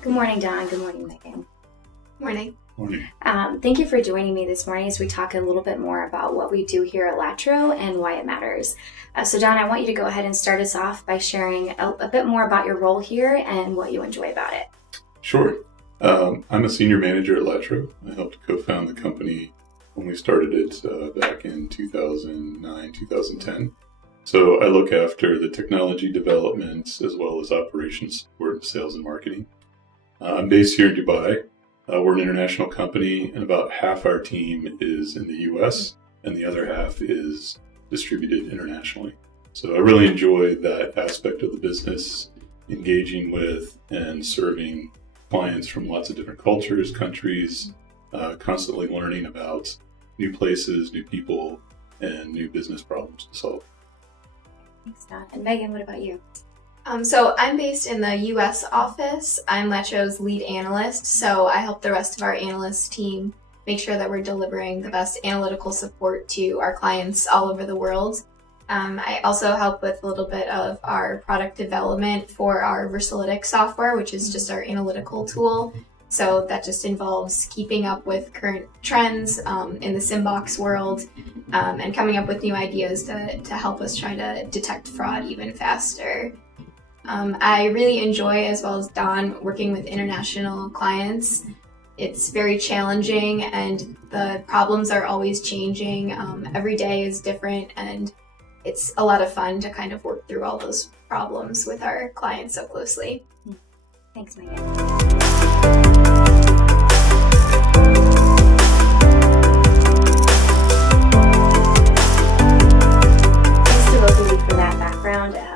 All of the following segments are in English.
Good morning, Don. Good morning, Megan. Morning. Morning. Thank you for joining me this morning as we talk a little bit more about what we do here at LATRO and why it matters. So Don, I want you to go ahead and start us off by sharing a bit more about your role here and what you enjoy about it. Sure. I'm a senior manager at LATRO. I helped co-found the company when we started it back in 2009, 2010. So I look after the technology development as well as operations support, sales, and marketing. I'm based here in Dubai. We're an international company, and about half our team is in the U.S., and the other half is distributed internationally. So I really enjoy that aspect of the business, engaging with and serving clients from lots of different cultures, countries, constantly learning about new places, new people, and new business problems to solve. Thanks, Don. And Megan, what about you? So I'm based in the U.S. office. I'm LATRO's lead analyst, so I help the rest of our analyst team make sure that we're delivering the best analytical support to our clients all over the world. I also help with a little bit of our product development for our Versalytics software, which is just our analytical tool. So that just involves keeping up with current trends in the SimBox world and coming up with new ideas to help us try to detect fraud even faster. I really enjoy, as well as Don, working with international clients. It's very challenging and the problems are always changing. Every day is different and it's a lot of fun to kind of work through all those problems with our clients so closely. Thanks, Megan.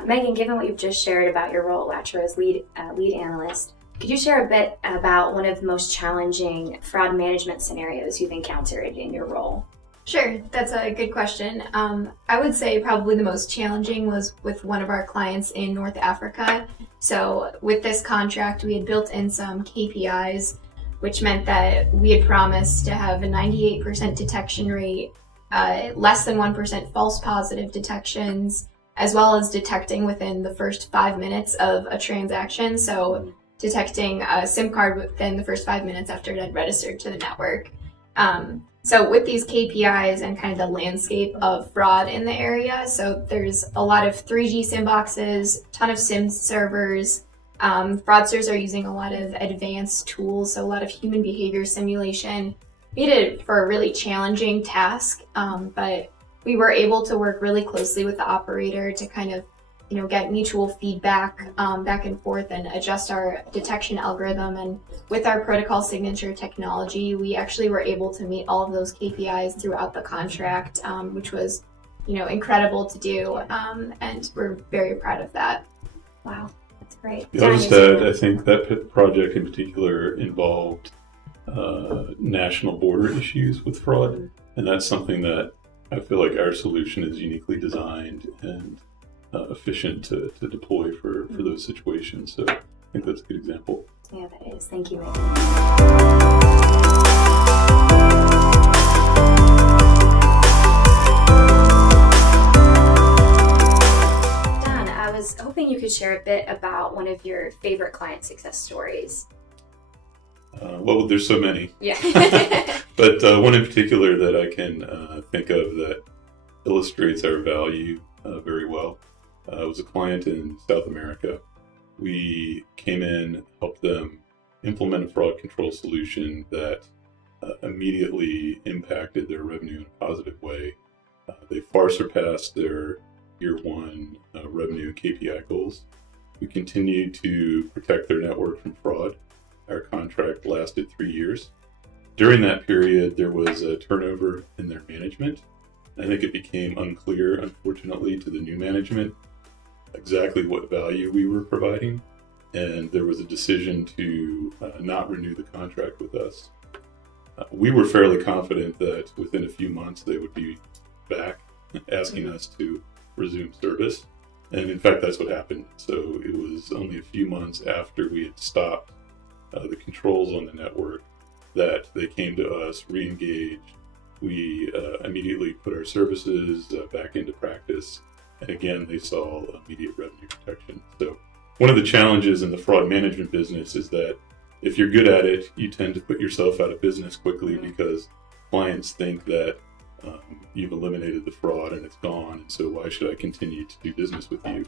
Megan, given what you've just shared about your role at LATRO as lead analyst, could you share a bit about one of the most challenging fraud management scenarios you've encountered in your role? Sure, that's a good question. I would say probably the most challenging was with one of our clients in North Africa. So with this contract, we had built in some KPIs, which meant that we had promised to have a 98% detection rate, less than 1% false positive detections, as well as detecting within the first 5 minutes of a transaction. So detecting a SIM card within the first 5 minutes after it had registered to the network. So with these KPIs and kind of the landscape of fraud in the area, so there's a lot of 3G SIM boxes, ton of SIM servers. Fraudsters are using a lot of advanced tools, so a lot of human behavior simulation. Made it for a really challenging task, but we were able to work really closely with the operator to kind of, get mutual feedback back and forth and adjust our detection algorithm. And with our protocol signature technology, we actually were able to meet all of those KPIs throughout the contract, which was, incredible to do. And we're very proud of that. Wow, that's great. I'll just add, I think that project in particular involved national border issues with fraud. And that's something that I feel like our solution is uniquely designed and efficient to deploy for those situations. So I think that's a good example. Yeah, that is. Thank you, Megan. Don, I was hoping you could share a bit about one of your favorite client success stories. Well, there's so many. Yeah. But one in particular that I can think of that illustrates our value very well was a client in South America. We came in, helped them implement a fraud control solution that immediately impacted their revenue in a positive way. They far surpassed their year one revenue KPI goals. We continued to protect their network from fraud. Our contract lasted 3 years. During that period, there was a turnover in their management. I think it became unclear, unfortunately, to the new management exactly what value we were providing, and there was a decision to not renew the contract with us. We were fairly confident that within a few months they would be back asking us to resume service, and in fact that's what happened. So it was only a few months after we had stopped the controls on the network that they came to us, re-engaged. We immediately put our services back into practice, and again they saw immediate revenue protection. So one of the challenges in the fraud management business is that if you're good at it, you tend to put yourself out of business quickly because clients think that you've eliminated the fraud and it's gone, and so why should I continue to do business with you?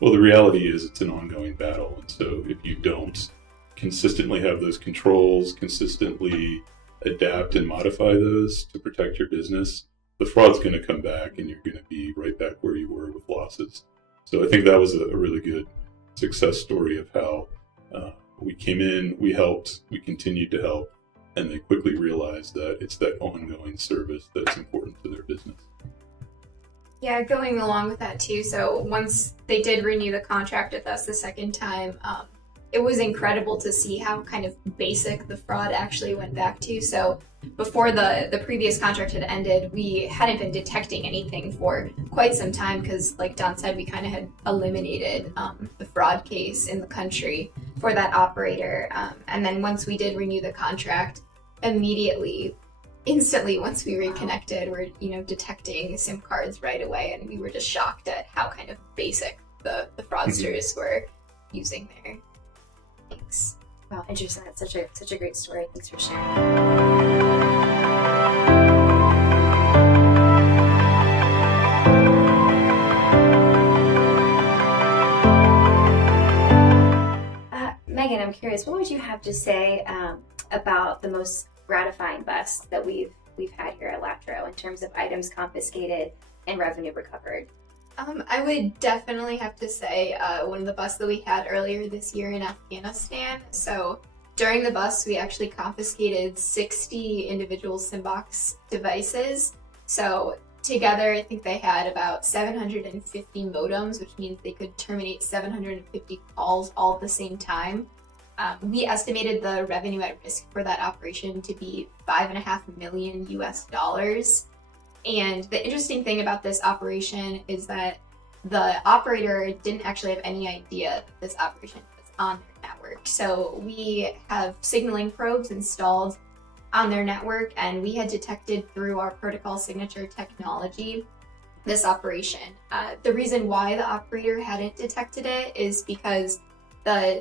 Well, the reality is it's an ongoing battle, and so if you don't consistently have those controls, consistently adapt and modify those to protect your business, the fraud's going to come back and you're going to be right back where you were with losses. So I think that was a really good success story of how we came in, we helped, we continued to help, and they quickly realized that it's that ongoing service that's important to their business. Yeah, going along with that too. So once they did renew the contract with us the second time, it was incredible to see how kind of basic the fraud actually went back to. So before the previous contract had ended, we hadn't been detecting anything for quite some time because, like Don said, we kind of had eliminated the fraud case in the country for that operator. And then once we did renew the contract, instantly once we reconnected, we're detecting SIM cards right away, and we were just shocked at how kind of basic the fraudsters were using their things. Wow, interesting. That's such a great story. Thanks for sharing. Meghan, I'm curious, what would you have to say about the most gratifying bust that we've had here at LATRO in terms of items confiscated and revenue recovered? I would definitely have to say one of the busts that we had earlier this year in Afghanistan. So during the bust, we actually confiscated 60 individual SIM-box devices. So together, I think they had about 750 modems, which means they could terminate 750 calls all at the same time. We estimated the revenue at risk for that operation to be $5.5 million US. And the interesting thing about this operation is that the operator didn't actually have any idea that this operation was on their network. So we have signaling probes installed on their network, and we had detected through our protocol signature technology this operation. The reason why the operator hadn't detected it is because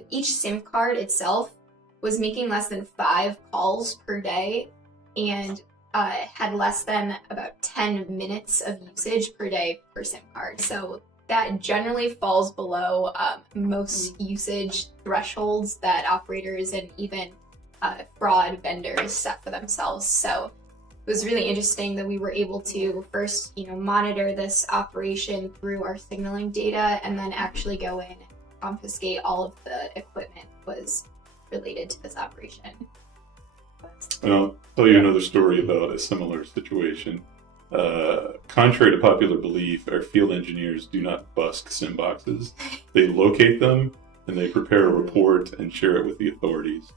each SIM card itself was making less than 5 calls per day and had less than about 10 minutes of usage per day per SIM card. So that generally falls below most usage thresholds that operators and even fraud vendors set for themselves. So it was really interesting that we were able to first, monitor this operation through our signaling data, and then actually go in and confiscate all of the equipment was related to this operation. I'll tell you another story about a similar situation. Contrary to popular belief, our field engineers do not bust SIM boxes. They locate them and they prepare a report and share it with the authorities.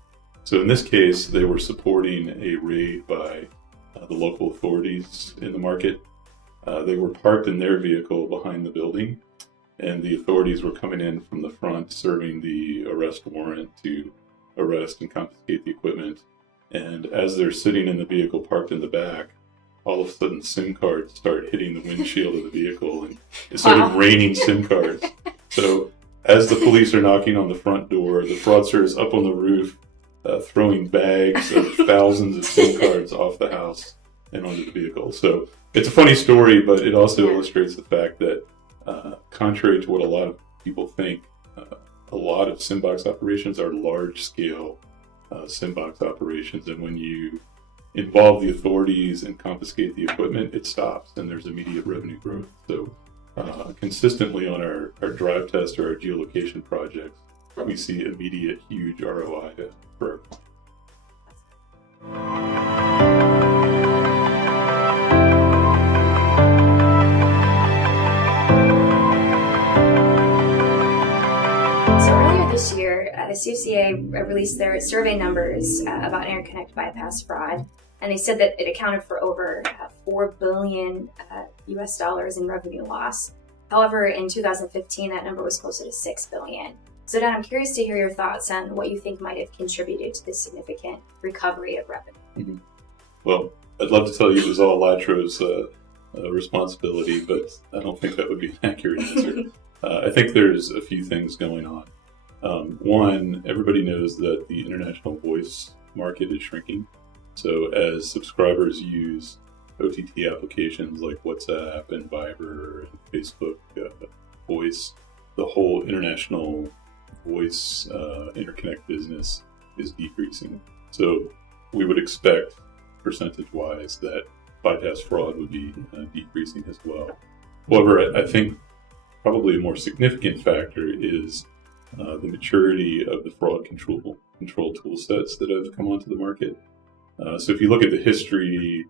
So in this case, they were supporting a raid by the local authorities in the market. They were parked in their vehicle behind the building, and the authorities were coming in from the front serving the arrest warrant to arrest and confiscate the equipment. And as they're sitting in the vehicle parked in the back, all of a sudden SIM cards start hitting the windshield of the vehicle, and it started raining SIM cards. So as the police are knocking on the front door, the fraudster is up on the roof throwing bags of thousands of SIM cards off the house and onto the vehicle. So it's a funny story, but it also illustrates the fact that contrary to what a lot of people think, a lot of SIM box operations are large-scale SIM box operations, and when you involve the authorities and confiscate the equipment, it stops and there's immediate revenue growth. So consistently on our drive test or our geolocation projects, we see immediate huge ROI for our clients. This year, the CFCA released their survey numbers about interconnect bypass fraud, and they said that it accounted for over $4 billion US in revenue loss. However, in 2015, that number was closer to $6 billion. So, Dan, I'm curious to hear your thoughts on what you think might have contributed to this significant recovery of revenue. Mm-hmm. Well, I'd love to tell you it was all LATRO's responsibility, but I don't think that would be an accurate answer. I think there's a few things going on. One, everybody knows that the international voice market is shrinking. So as subscribers use OTT applications like WhatsApp and Viber and Facebook voice, the whole international voice interconnect business is decreasing. So we would expect, percentage-wise, that bypass fraud would be decreasing as well. However, I think probably a more significant factor is the maturity of the fraud control tool sets that have come onto the market. So if you look at the history,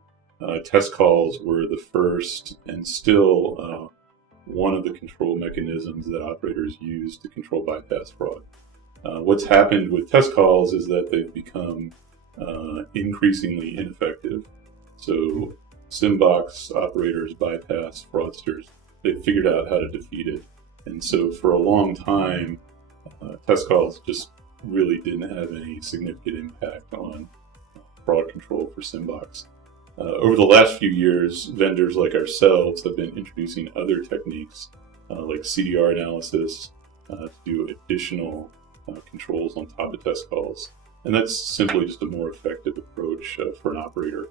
test calls were the first and still one of the control mechanisms that operators use to control bypass fraud. What's happened with test calls is that they've become increasingly ineffective. So SIM-box operators, bypass fraudsters, they've figured out how to defeat it. And so for a long time, test calls just really didn't have any significant impact on fraud control for SIM-box. Over the last few years, vendors like ourselves have been introducing other techniques like CDR analysis to do additional controls on top of test calls. And that's simply just a more effective approach for an operator.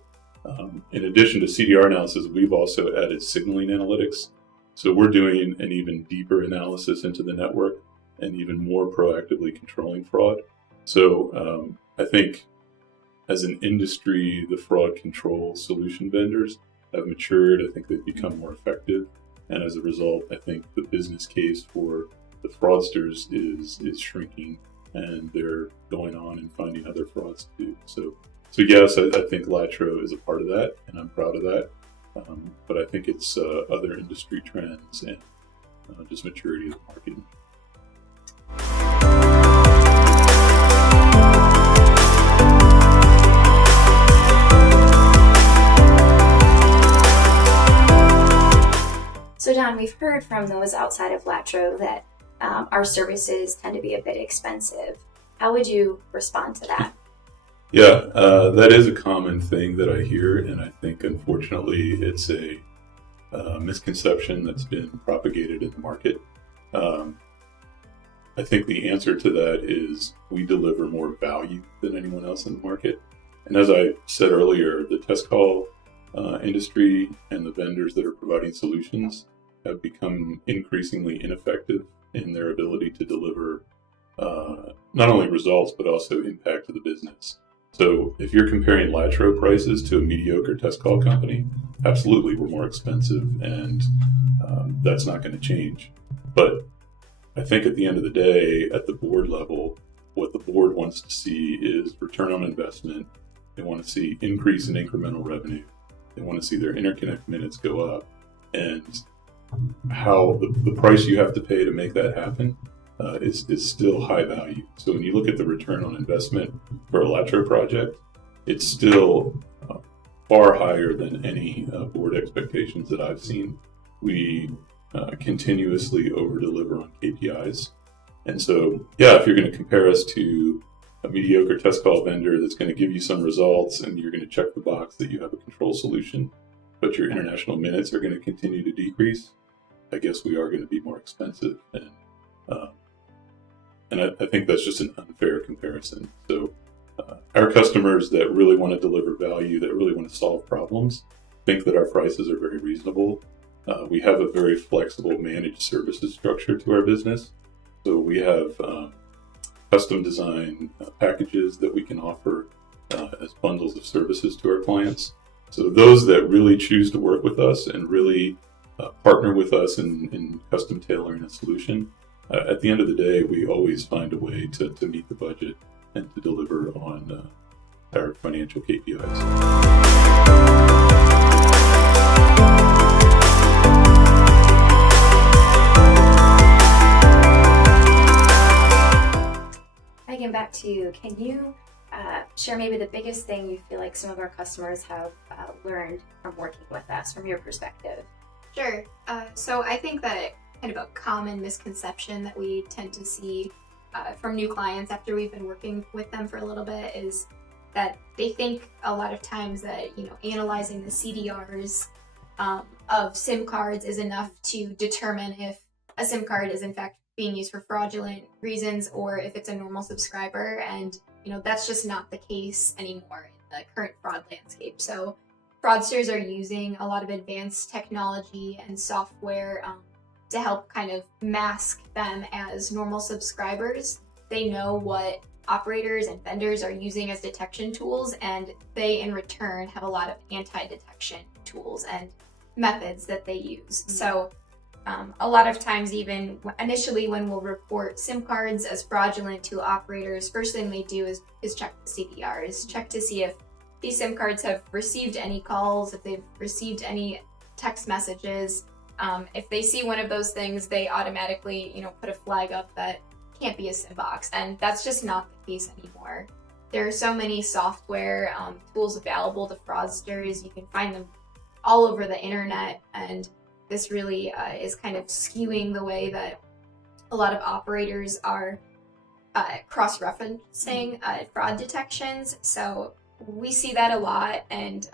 In addition to CDR analysis, we've also added signaling analytics. So we're doing an even deeper analysis into the network and even more proactively controlling fraud. So I think as an industry, the fraud control solution vendors have matured. I think they've become more effective. And as a result, I think the business case for the fraudsters is shrinking, and they're going on and finding other frauds to do. So yes, I think LATRO is a part of that, and I'm proud of that. But I think it's other industry trends and just maturity of the market. So Don, we've heard from those outside of LATRO that our services tend to be a bit expensive. How would you respond to that? Yeah, that is a common thing that I hear, and I think unfortunately it's a misconception that's been propagated in the market. I think the answer to that is we deliver more value than anyone else in the market. And as I said earlier, the test call industry and the vendors that are providing solutions have become increasingly ineffective in their ability to deliver not only results, but also impact to the business. So if you're comparing LATRO prices to a mediocre test call company, absolutely we're more expensive, and that's not going to change. But I think at the end of the day, at the board level, what the board wants to see is return on investment. They want to see increase in incremental revenue. They want to see their interconnect minutes go up. And how the price you have to pay to make that happen is still high value. So when you look at the return on investment for a LATRO project, it's still far higher than any board expectations that I've seen. We continuously over-deliver on KPIs. And so, yeah, if you're going to compare us to a mediocre test call vendor that's going to give you some results and you're going to check the box that you have a control solution, but your international minutes are going to continue to decrease, I guess we are going to be more expensive. And I think that's just an unfair comparison. So our customers that really want to deliver value, that really want to solve problems, think that our prices are very reasonable. We have a very flexible managed services structure to our business. So we have custom design packages that we can offer as bundles of services to our clients. So those that really choose to work with us and really partner with us in custom tailoring a solution, at the end of the day, we always find a way to meet the budget and to deliver on our financial KPIs. Again, back to you. Can you share maybe the biggest thing you feel like some of our customers have learned from working with us, from your perspective? Sure. So I think that kind of a common misconception that we tend to see from new clients after we've been working with them for a little bit is that they think a lot of times that, analyzing the CDRs of SIM cards is enough to determine if a SIM card is in fact being used for fraudulent reasons or if it's a normal subscriber. And, that's just not the case anymore in the current fraud landscape. So fraudsters are using a lot of advanced technology and software to help kind of mask them as normal subscribers. They know what operators and vendors are using as detection tools, and they in return have a lot of anti-detection tools and methods that they use. So a lot of times, even initially when we'll report SIM cards as fraudulent to operators, first thing they do is check the CVRs, check to see if these SIM cards have received any calls, if they've received any text messages. If they see one of those things, they automatically, put a flag up that can't be a SIM box, and that's just not the case anymore. There are so many software tools available to fraudsters. You can find them all over the internet, and this really is kind of skewing the way that a lot of operators are cross-referencing fraud detections. So we see that a lot, and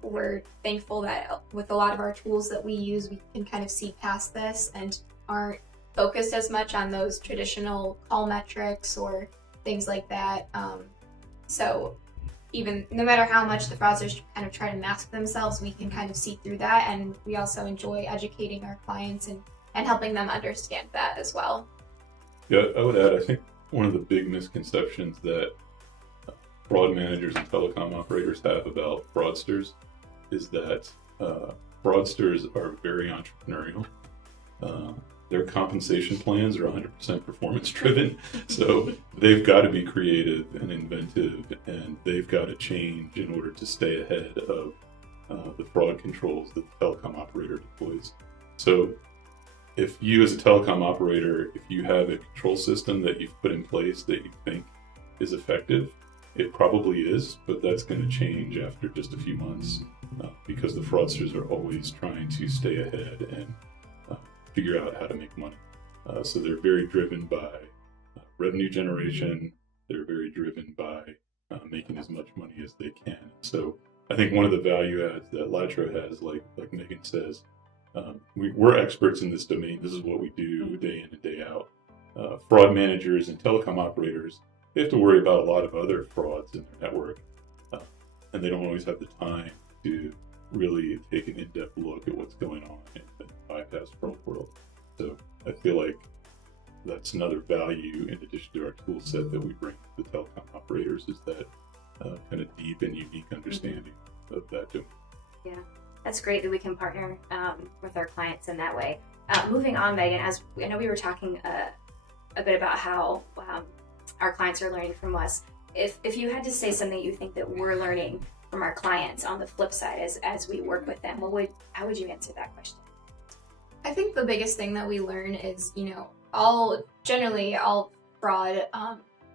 we're thankful that with a lot of our tools that we use, we can kind of see past this and aren't focused as much on those traditional call metrics or things like that. So even no matter how much the fraudsters kind of try to mask themselves, we can kind of see through that, and we also enjoy educating our clients and helping them understand that as well. Yeah, I would add, I think one of the big misconceptions that fraud managers and telecom operators have about fraudsters is that fraudsters are very entrepreneurial. Their compensation plans are 100% performance driven. So they've got to be creative and inventive, and they've got to change in order to stay ahead of the fraud controls that the telecom operator deploys. So if you as a telecom operator, if you have a control system that you've put in place that you think is effective, it probably is, but that's going to change after just a few months because the fraudsters are always trying to stay ahead and figure out how to make money. So they're very driven by revenue generation. They're very driven by making as much money as they can. So I think one of the value adds that LATRO has, like Meghan says, we're experts in this domain. This is what we do day in and day out. Fraud managers and telecom operators, they have to worry about a lot of other frauds in their network, and they don't always have the time to really take an in-depth look at what's going on in the bypass fraud world. So I feel like that's another value in addition to our tool set that we bring to the telecom operators, is that kind of deep and unique understanding of that domain. Yeah, that's great that we can partner with our clients in that way. Moving on, Meghan, as I know we were talking a bit about how our clients are learning from us. If you had to say something you think that we're learning from our clients on the flip side as we work with them, how would you answer that question? I think the biggest thing that we learn is, all fraud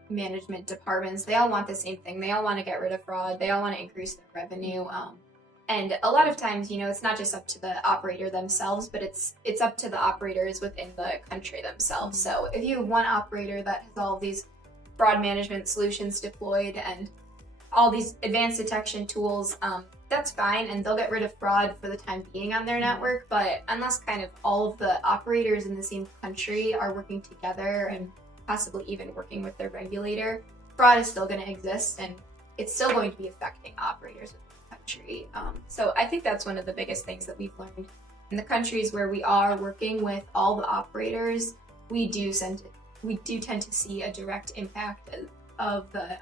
management departments, they all want the same thing. They all want to get rid of fraud. They all want to increase their revenue. And a lot of times, it's not just up to the operator themselves, but it's up to the operators within the country themselves. So if you have one operator that has all these fraud management solutions deployed and all these advanced detection tools, that's fine, and they'll get rid of fraud for the time being on their network. But unless kind of all of the operators in the same country are working together and possibly even working with their regulator, fraud is still going to exist, and it's still going to be affecting operators within the country. So I think that's one of the biggest things that we've learned. In the countries where we are working with all the operators, we do tend to see a direct impact of the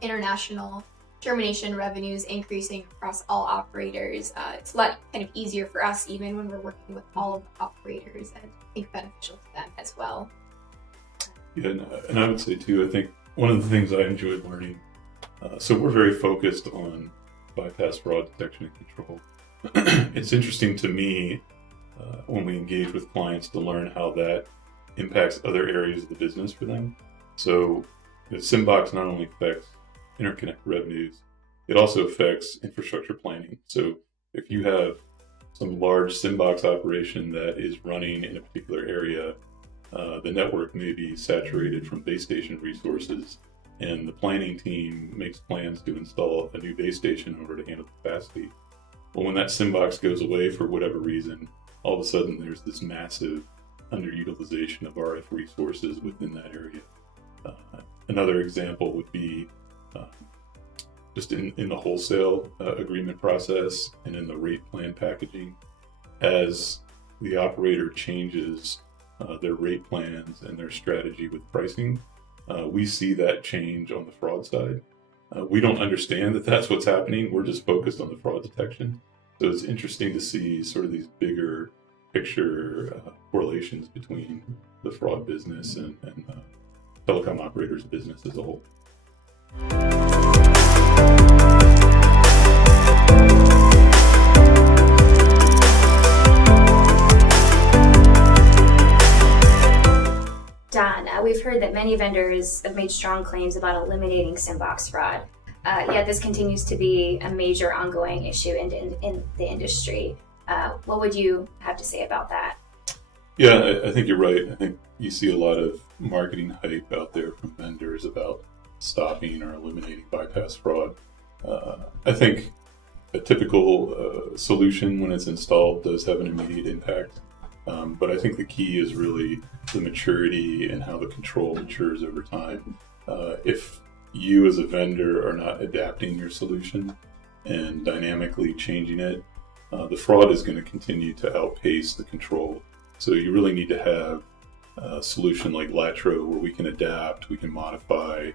international termination revenues increasing across all operators. It's a lot kind of easier for us even when we're working with all of the operators, and I think beneficial to them as well. Yeah, and I would say too, I think one of the things I enjoyed learning, so we're very focused on bypass fraud detection and control. It's interesting to me when we engage with clients to learn how that impacts other areas of the business for them. So the SIMBox not only affects interconnect revenues, it also affects infrastructure planning. So if you have some large SIMBox operation that is running in a particular area, the network may be saturated from base station resources, and the planning team makes plans to install a new base station in order to handle capacity. Well, when that SIMBox goes away for whatever reason, all of a sudden there's this massive underutilization of RF resources within that area. Another example would be just in the wholesale agreement process and in the rate plan packaging. As the operator changes their rate plans and their strategy with pricing, we see that change on the fraud side. We don't understand that that's what's happening. We're just focused on the fraud detection. So it's interesting to see sort of these bigger picture correlations between the fraud business and telecom operators' business as a whole. Don, we've heard that many vendors have made strong claims about eliminating SymBox fraud, yet this continues to be a major ongoing issue in the industry. What would you have to say about that? Yeah, I think you're right. I think you see a lot of marketing hype out there from vendors about stopping or eliminating bypass fraud. I think a typical solution when it's installed does have an immediate impact. But I think the key is really the maturity and how the control matures over time. If you as a vendor are not adapting your solution and dynamically changing it, the fraud is going to continue to outpace the control. So you really need to have a solution like LATRO where we can adapt, we can modify.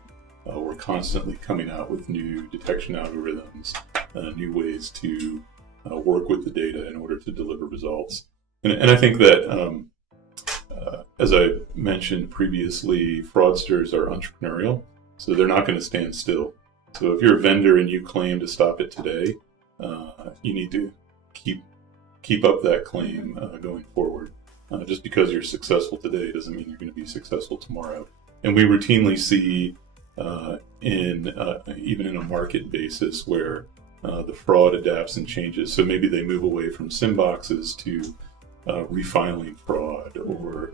We're constantly coming out with new detection algorithms, new ways to work with the data in order to deliver results. And I think that, as I mentioned previously, fraudsters are entrepreneurial, so they're not going to stand still. So if you're a vendor and you claim to stop it today, you need to keep up that claim going forward. Just because you're successful today doesn't mean you're going to be successful tomorrow. And we routinely see, even in a market basis, where the fraud adapts and changes. So maybe they move away from SymBoxes to refiling fraud or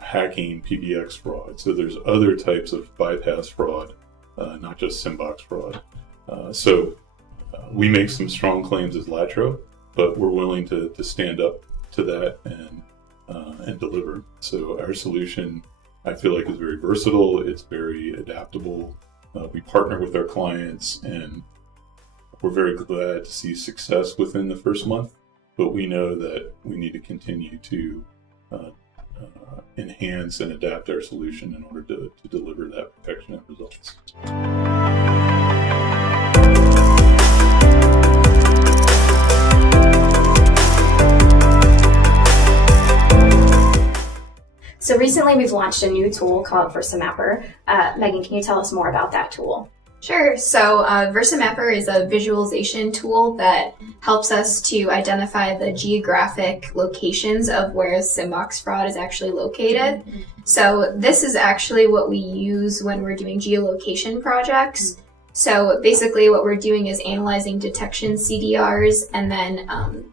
hacking PBX fraud. So there's other types of bypass fraud, not just SymBox fraud. So we make some strong claims as LATRO, but we're willing to stand up to that and deliver. So our solution, I feel like, is very versatile. It's very adaptable. We partner with our clients, and we're very glad to see success within the first month. But we know that we need to continue to enhance and adapt our solution in order to deliver that protection and results. So recently we've launched a new tool called VersaMapper. Megan, can you tell us more about that tool? Sure. So VersaMapper is a visualization tool that helps us to identify the geographic locations of where SymBox fraud is actually located. So this is actually what we use when we're doing geolocation projects. So basically what we're doing is analyzing detection CDRs and then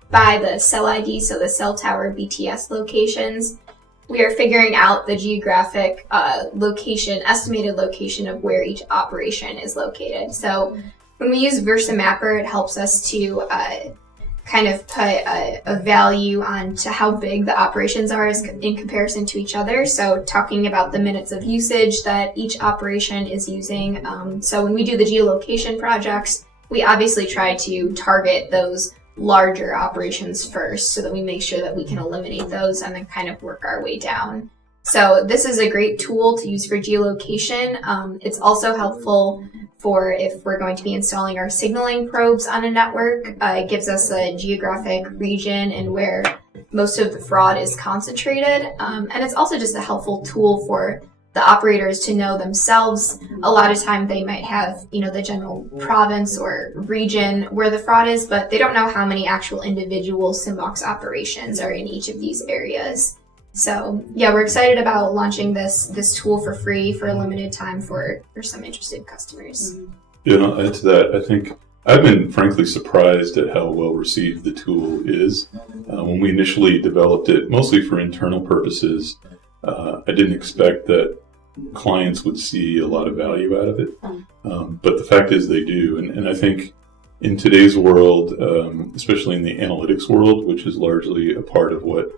by the cell ID, so the cell tower BTS locations, we are figuring out the geographic estimated location of where each operation is located. So when we use VersaMapper, it helps us to kind of put a value on to how big the operations are in comparison to each other. So talking about the minutes of usage that each operation is using. So when we do the geolocation projects, we obviously try to target those larger operations first so that we make sure that we can eliminate those and then kind of work our way down. So this is a great tool to use for geolocation. It's also helpful for if we're going to be installing our signaling probes on a network. It gives us a geographic region and where most of the fraud is concentrated. And it's also just a helpful tool for the operators to know themselves. A lot of time they might have, the general province or region where the fraud is, but they don't know how many actual individual SymBox operations are in each of these areas. So yeah, we're excited about launching this tool for free for a limited time for some interested customers. Yeah, and I'll add to that. I think I've been frankly surprised at how well received the tool is. When we initially developed it, mostly for internal purposes, I didn't expect that clients would see a lot of value out of it. But the fact is they do. And I think in today's world, especially in the analytics world, which is largely a part of what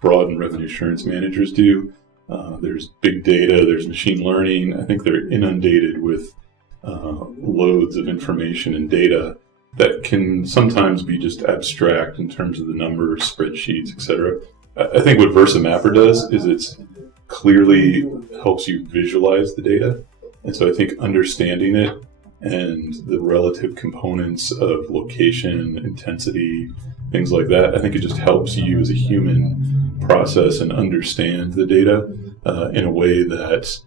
fraud and revenue assurance managers do. There's big data, there's machine learning. I think they're inundated with loads of information and data that can sometimes be just abstract in terms of the numbers, spreadsheets, etc. I think what VersaMapper does is it's clearly helps you visualize the data. And so I think understanding it and the relative components of location, intensity, things like that, I think it just helps you as a human process and understand the data in a way that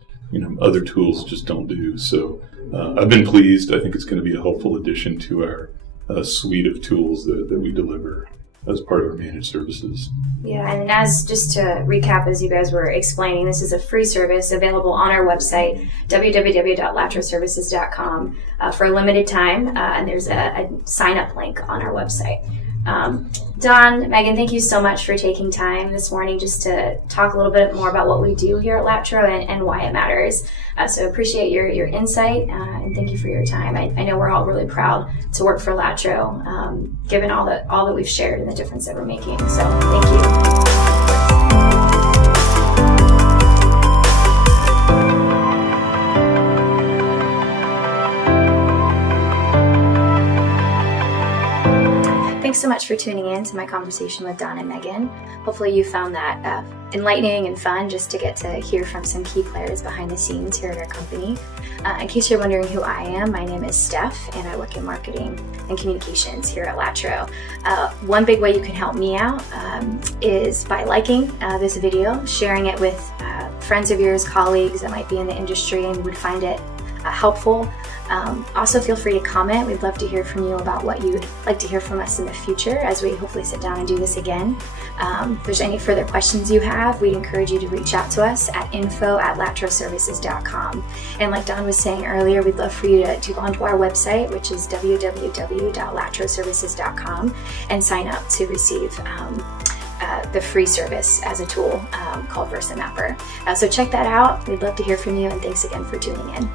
other tools just don't do. So I've been pleased. I think it's going to be a helpful addition to our suite of tools that we deliver as part of our managed services. Yeah, and just to recap, as you guys were explaining, this is a free service available on our website, www.latroservices.com, for a limited time, and there's a sign-up link on our website. Don, Meghan, thank you so much for taking time this morning just to talk a little bit more about what we do here at LATRO and why it matters. So appreciate your insight, and thank you for your time. I know we're all really proud to work for LATRO, given all that we've shared and the difference that we're making. So thank you. Thanks so much for tuning in to my conversation with Don and Meghan. Hopefully you found that enlightening and fun just to get to hear from some key players behind the scenes here at our company. In case you're wondering who I am, my name is Steph, and I work in marketing and communications here at LATRO. One big way you can help me out is by liking this video, sharing it with friends of yours, colleagues that might be in the industry and would find it helpful. Also, feel free to comment. We'd love to hear from you about what you'd like to hear from us in the future as we hopefully sit down and do this again. If there's any further questions you have, we'd encourage you to reach out to us at info@latroservices.com. And like Don was saying earlier, we'd love for you to go onto our website, which is www.latroservices.com, and sign up to receive the free service as a tool called VersaMapper. So check that out. We'd love to hear from you, and thanks again for tuning in.